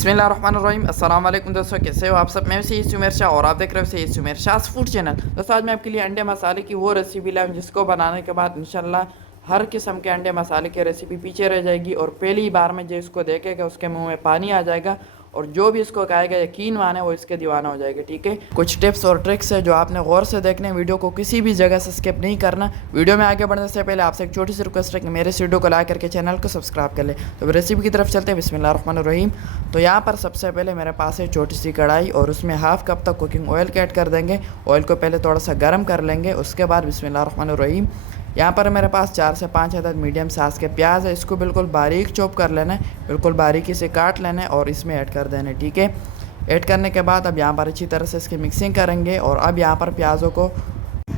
बिस्मिल्लाहिर्रहमानिर्रहीम। अस्सलाम वालेकुम दोस्तों, कैसे हो आप सब। मैं वैसे सुमेर शाह और आप देख रहे हो वैसे सुमेर शाह फूड चैनल। दोस्तों आज मैं आपके लिए अंडे मसाले की वो रेसिपी लाऊं जिसको बनाने के बाद इंशाल्लाह हर किस्म के अंडे मसाले की रेसिपी पीछे रह जाएगी और पहली बार में जो इसको देखेगा उसके मुंह में पानी आ जाएगा और जो भी इसको खाएगा यकीन माने वो इसके दीवाना हो जाएगा। ठीक है, कुछ टिप्स और ट्रिक्स है जो आपने गौर से देखने, वीडियो को किसी भी जगह से स्किप नहीं करना। वीडियो में आगे बढ़ने से पहले आपसे एक छोटी सी रिक्वेस्ट है कि मेरे इस वीडियो को लाइक करके चैनल को सब्सक्राइब कर ले। तो रेसिपी की तरफ चलते हैं। बिस्मिल्लाहिर्रहमानिर्रहीम। तो यहाँ पर सबसे पहले मेरे पास है छोटी सी कढ़ाई और उसमें हाफ कप तक कुकिंग ऑयल ऐड कर देंगे। ऑयल को पहले थोड़ा सा गर्म कर लेंगे। उसके बाद बिस्मिल्लाहिर्रहमानिर्रहीम यहाँ पर मेरे पास 4 से 5 अदद मीडियम साइज़ के प्याज है। इसको बिल्कुल बारीक चॉप कर लेना है, बिल्कुल बारीकी से काट लेना है और इसमें ऐड कर देना है। ठीक है, ऐड करने के बाद अब यहाँ पर अच्छी तरह से इसकी मिक्सिंग करेंगे और अब यहाँ पर प्याज़ों को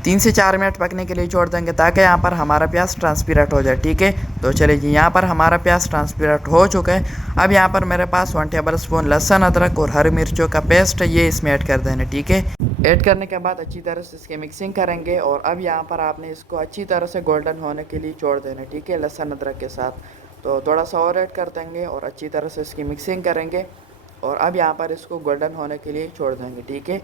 3 से 4 मिनट पकने के लिए छोड़ देंगे ताकि यहाँ पर हमारा प्याज ट्रांसपेरेंट हो जाए। ठीक है, तो चलिए जी, यहाँ पर हमारा प्याज ट्रांसपेरेंट हो चुका है। अब यहाँ पर मेरे पास 1 टेबल स्पून लहसुन, अदरक और हरी मिर्चों का पेस्ट है, ये इसमें ऐड कर देना। ठीक है, ऐड करने के बाद अच्छी तरह से इसकी मिक्सिंग करेंगे और अब यहाँ पर आपने इसको अच्छी तरह से गोल्डन होने के लिए छोड़ देना। ठीक है, लहसुन अदरक के साथ तो थोड़ा सा और ऐड कर देंगे और अच्छी तरह से इसकी मिक्सिंग करेंगे और अब यहाँ पर इसको गोल्डन होने के लिए छोड़ देंगे। ठीक है,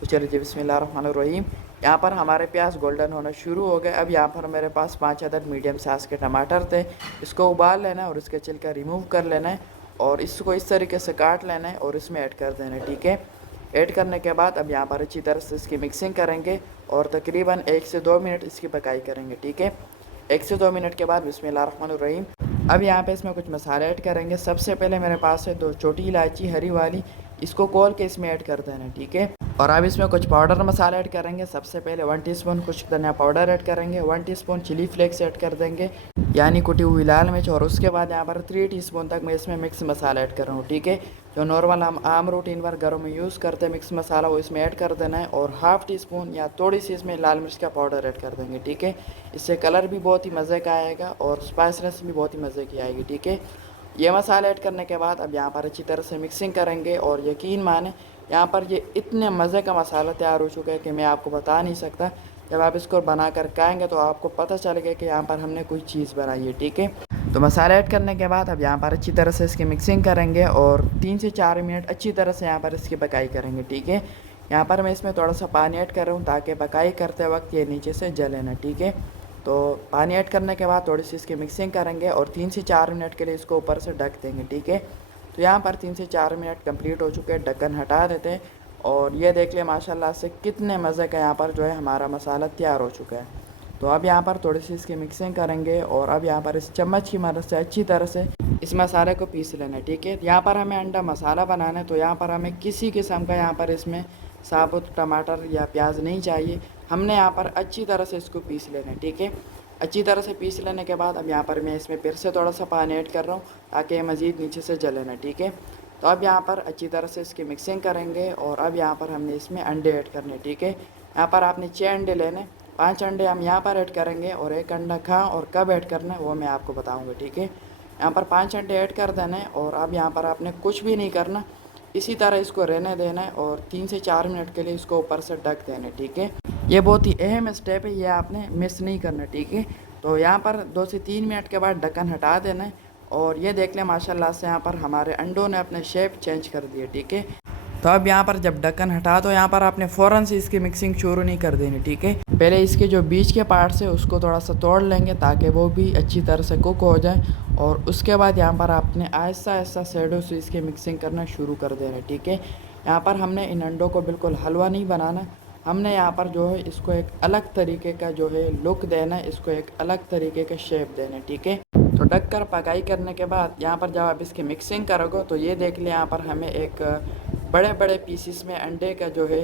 तो चलिए जी, बिस्मिल्लाहिर्रहमानिर्रहीम। यहाँ पर हमारे प्याज गोल्डन होना शुरू हो गए। अब यहाँ पर मेरे पास 5 अदद मीडियम साइज़ के टमाटर थे। इसको उबाल लेना है और इसके छिलका रिमूव कर लेना है और इसको इस तरीके से काट लेना है और इसमें ऐड कर देना है। ठीक है, ऐड करने के बाद अब यहाँ पर अच्छी तरह से इसकी मिक्सिंग करेंगे और तकरीबन 1 से 2 मिनट इसकी पकाई करेंगे। ठीक है, 1 से 2 मिनट के बाद बिस्मिल्लाहिर्रहमानिर्रहीम अब यहाँ पे इसमें कुछ मसाले ऐड करेंगे। सबसे पहले मेरे पास है 2 छोटी इलायची हरी वाली, इसको खोल के इसमें ऐड कर देना। ठीक है, और अब इसमें कुछ पाउडर मसाले ऐड करेंगे। सबसे पहले 1 टीस्पून कुछ धनिया पाउडर ऐड करेंगे, 1 टीस्पून चिली फ्लेक्स ऐड कर देंगे यानी कुटी हुई लाल मिर्च, और उसके बाद यहाँ पर 3 टीस्पून तक मैं इसमें मिक्स मसाला ऐड कर रहा हूँ। ठीक है, जो नॉर्मल हम आम रूटीन पर घरों में यूज़ करते हैं मिक्स मसाला वो इसमें ऐड कर देना है और हाफ़ टी स्पून या थोड़ी सी इसमें लाल मिर्च का पाउडर ऐड कर देंगे। ठीक है, इससे कलर भी बहुत ही मज़े का आएगा और स्पाइसनेस भी बहुत ही मज़े की आएगी। ठीक है, ये मसाला ऐड करने के बाद अब यहाँ पर अच्छी तरह से मिक्सिंग करेंगे और यकीन माने यहाँ पर ये इतने मज़े का मसाला तैयार हो चुका है कि मैं आपको बता नहीं सकता। जब आप इसको बना कर खाएँगे तो आपको पता चलेगा कि यहाँ पर हमने कोई चीज़ बनाई है। ठीक है, तो मसाला ऐड करने के बाद अब यहाँ पर अच्छी तरह से इसकी मिक्सिंग करेंगे और 3 से 4 मिनट अच्छी तरह से यहाँ पर इसकी पकाई करेंगे। ठीक है, यहाँ पर मैं इसमें थोड़ा सा पानी ऐड कर रहा हूँ ताकि पकाई करते वक्त ये नीचे से जले ना। ठीक है, तो पानी ऐड करने के बाद थोड़ी सी इसकी मिक्सिंग करेंगे और 3 से 4 मिनट के लिए इसको ऊपर से ढक देंगे। ठीक है, तो यहाँ पर 3 से 4 मिनट कंप्लीट हो चुके हैं। ढक्कन हटा देते हैं और ये देख लिया माशाल्लाह से कितने मज़े का यहाँ पर जो है हमारा मसाला तैयार हो चुका है। तो अब यहाँ पर थोड़ी सी इसकी मिक्सिंग करेंगे और अब यहाँ पर इस चम्मच की मदद से अच्छी तरह से इस मसाले को पीस लेना है। ठीक है, यहाँ पर हमें अंडा मसाला बनाना है तो यहाँ पर हमें किसी किस्म का यहाँ पर इसमें साबुत टमाटर या प्याज नहीं चाहिए। हमने यहाँ पर अच्छी तरह से इसको पीस लेना है। ठीक है, अच्छी तरह से पीस लेने के बाद अब यहाँ पर मैं इसमें फिर से थोड़ा सा पानी ऐड कर रहा हूँ ताकि ये मज़ीद नीचे से जले ना। ठीक है, तो अब यहाँ पर अच्छी तरह से इसकी मिक्सिंग करेंगे और अब यहाँ पर हमने इसमें अंडे ऐड करने। ठीक है, यहाँ पर आपने 6 अंडे लेने, 5 अंडे हम यहाँ पर ऐड करेंगे और 1 अंडा कहाँ और कब ऐड करना है वो मैं आपको बताऊँगा। ठीक है, यहाँ पर 5 अंडे ऐड कर देने और अब यहाँ पर आपने कुछ भी नहीं करना, इसी तरह इसको रहने देना है और 3 से 4 मिनट के लिए इसको ऊपर से ढक देना। ठीक है, ये बहुत ही अहम स्टेप है, ये आपने मिस नहीं करना। ठीक है, तो यहाँ पर 2 से 3 मिनट के बाद ढक्कन हटा देना है और ये देख लें माशाल्लाह से यहाँ पर हमारे अंडों ने अपने शेप चेंज कर दिए। ठीक है, तो अब यहाँ पर जब ढक्कन हटा तो यहाँ पर आपने फ़ौरन से इसकी मिक्सिंग शुरू नहीं कर देनी। ठीक है, पहले इसके जो बीच के पार्ट्स है उसको थोड़ा सा तोड़ लेंगे ताकि वो भी अच्छी तरह से कुक हो जाए और उसके बाद यहाँ पर आपने आहिस्ता आहिस्ता शैडो से इसकी मिक्सिंग करना शुरू कर देना। ठीक है, यहाँ पर हमने इन अंडों को बिल्कुल हलवा नहीं बनाना, हमने यहाँ पर जो है इसको एक अलग तरीके का जो है लुक देना है, इसको एक अलग तरीके का शेप देना है। ठीक है, तो ढक कर पकाई करने के बाद यहाँ पर जब आप इसकी मिक्सिंग करोगे तो ये देख लें यहाँ पर हमें एक बड़े बड़े पीसीस में अंडे का जो है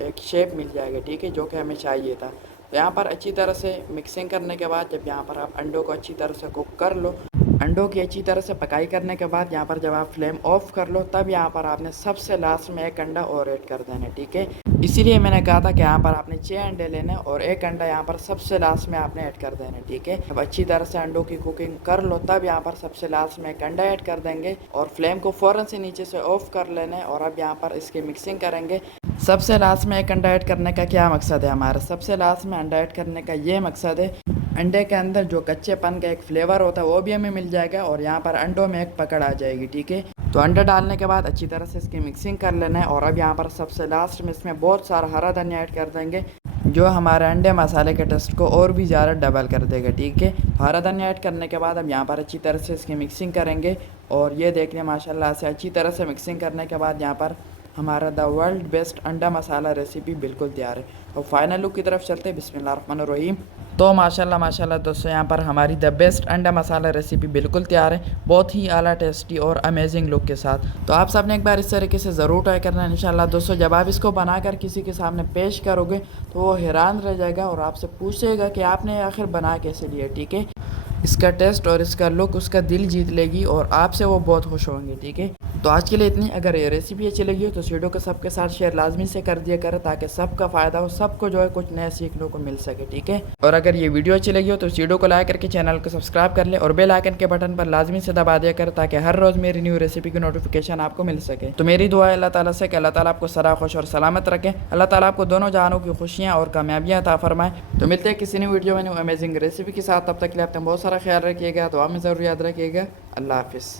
एक शेप मिल जाएगा। ठीक है, जो कि हमें चाहिए था। तो यहाँ पर अच्छी तरह से मिक्सिंग करने के बाद जब यहाँ पर आप अंडों को अच्छी तरह से कुक कर लो, अंडों की अच्छी तरह से पकाई करने के बाद यहाँ पर जब आप फ्लेम ऑफ कर लो तब यहाँ पर आपने सबसे लास्ट में 1 अंडा और ऐड कर देना। ठीक है, इसीलिए मैंने कहा था कि यहाँ पर आपने 6 अंडे लेने और 1 अंडा यहाँ पर सबसे लास्ट में आपने ऐड कर देना। ठीक है, अब अच्छी तरह से अंडों की कुकिंग कर लो तब यहाँ पर सबसे लास्ट में 1 अंडा ऐड कर देंगे और फ्लेम को फ़ौरन से नीचे से ऑफ कर लेना और अब यहाँ पर इसकी मिक्सिंग करेंगे। सबसे लास्ट में 1 अंडा ऐड करने का क्या मकसद है हमारा, सबसे लास्ट में अंडा ऐड करने का ये मकसद है अंडे के अंदर जो कच्चेपन का एक फ्लेवर होता है वो भी हमें मिल जाएगा और यहाँ पर अंडों में एक पकड़ आ जाएगी। ठीक है, तो अंडा डालने के बाद अच्छी तरह से इसकी मिक्सिंग कर लेना है। और अब यहाँ पर सबसे लास्ट में इसमें बहुत सारा हरा धनिया ऐड कर देंगे, जो हमारे अंडे मसाले के टेस्ट को और भी ज़्यादा डबल कर देगा। ठीक है, हरा धनिया ऐड करने के बाद अब यहाँ पर अच्छी तरह से इसकी मिक्सिंग करेंगे। और ये देख लें माशाल्लाह से अच्छी तरह से मिक्सिंग करने के बाद यहाँ पर हमारा द वर्ल्ड बेस्ट अंडा मसाला रेसिपी बिल्कुल तैयार है। और फाइनल लुक की तरफ चलते हैं। बिस्मिल्लाहिर्रहमानिर्रहीम। तो माशाल्लाह दोस्तों, यहाँ पर हमारी द बेस्ट अंडा मसाला रेसिपी बिल्कुल तैयार है, बहुत ही आला टेस्टी और अमेजिंग लुक के साथ। तो आप सबने एक बार इस तरीके से ज़रूर ट्राई करना है इंशाल्लाह। दोस्तों, जब आप इसको बनाकर किसी के सामने पेश करोगे तो वो हैरान रह जाएगा और आपसे पूछेगा कि आपने आखिर बना कैसे लिया। ठीक है, इसका टेस्ट और इसका लुक उसका दिल जीत लेगी और आपसे वो बहुत खुश होंगे। ठीक है, तो आज के लिए इतनी। अगर ये रेसिपी अच्छी लगी हो तो इस वीडियो को सबके साथ शेयर लाजमी से कर दिया करें, ताकि सबका फ़ायदा हो, सबको जो है कुछ नया सीखने को मिल सके। ठीक है, और अगर ये वीडियो अच्छी लगी हो तो इस वीडियो को लाइक करके चैनल को सब्सक्राइब कर ले और बेल आइकन के बटन पर लाजमी से दबा दिया करें, ताकि हर रोज़ मेरी न्यू रेसिपी की नोटिफिकेशन आपको मिल सके। तो मेरी दुआ है अल्लाह ताला से कि अल्लाह ताला आपको सदा खुश और सलामत रखे, अल्लाह ताला आपको दोनों जहानों की खुशियाँ और कामयाबियाँ अता फरमाए। तो मिलते हैं किसी न्यू वीडियो में न्यू अमेजिंग रेसिपी के साथ। तब तक के लिए अपना बहुत सारा ख्याल रखिएगा, दुआ में ज़रूर याद रखिएगा। अल्लाह हाफिज़।